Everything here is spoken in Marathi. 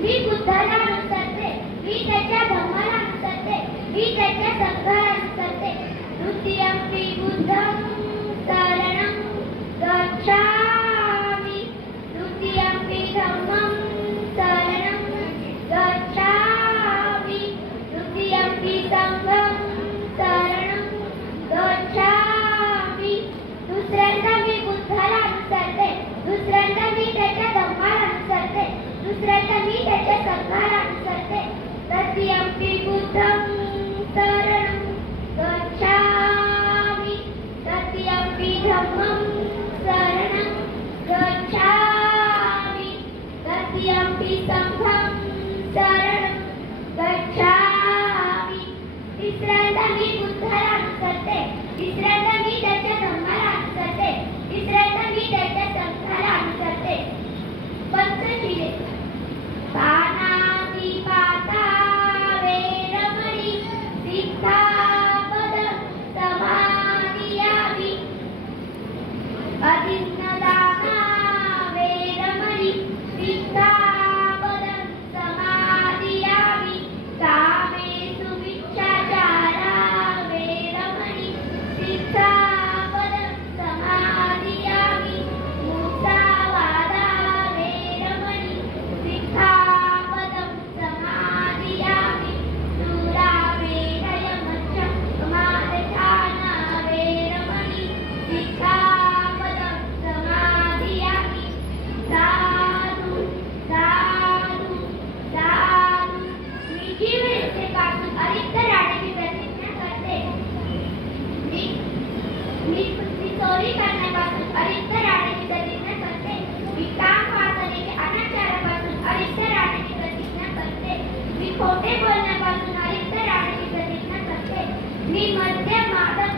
मी बुद्धाला अनुसरते, मी त्याच्या धम्माला अनुसरते, मी त्याच्या संघाला अनुसरते. द्वितीयंपि बुद्धं शरणं गच्छामि, द्वितीयंपि धम्मं शरणं गच्छामि, द्वितीयंपि संघं शरणं गच्छामि. दुसऱ्यांदा मी बुद्धाला अनुसरते, दुसऱ्यांदा मी त्याच्या धम्माला अनुसरते, दुसऱ्यांदा मी त्याच्या संघाला अनुसरते. तृतीयंपि बुद्धं शरणं गच्छामि, तृतीयंपि धम्मं शरणं गच्छामि, तृतीयंपि संघं शरणं गच्छामि. तिसऱ्यांदा मी बुद्धाला अनुसरते, तिसऱ्यांदा मी त्याच्या धम्माला अनुसरते, तिसऱ्यांदा मी त्याच्या संघाला अनुसरते. पंचशीले पानातिपाता वेरमणि सिक्खापदं समादियामि, अतिन्नदाना वेरमणि सिक्खापदं समादियामि, कामेषु मिच्छाचारा वेरमणि सिक्खापदं समादियामि, मुसावादा वेरमणि सिक्खापदं समादियामि, शूरामेधयमच्छं समादधाना वेरमणि सिक्खापदं समादियामि. साधु साधु साधु. मी जीवहिंसेपासून अलिप्त राहण्याची प्रतिज्ञा करते. मी चोरी करण्यापासून अलिप्त राहण्याची प्रतिज्ञा करते. मी काम वासनेचे अनाचारापासून अलिप्त राहण्याची प्रतिज्ञा करते. मी खोटे बोलण्यापासून अलिप्त राहण्याची प्रतिज्ञा करते. मी मद्य मादक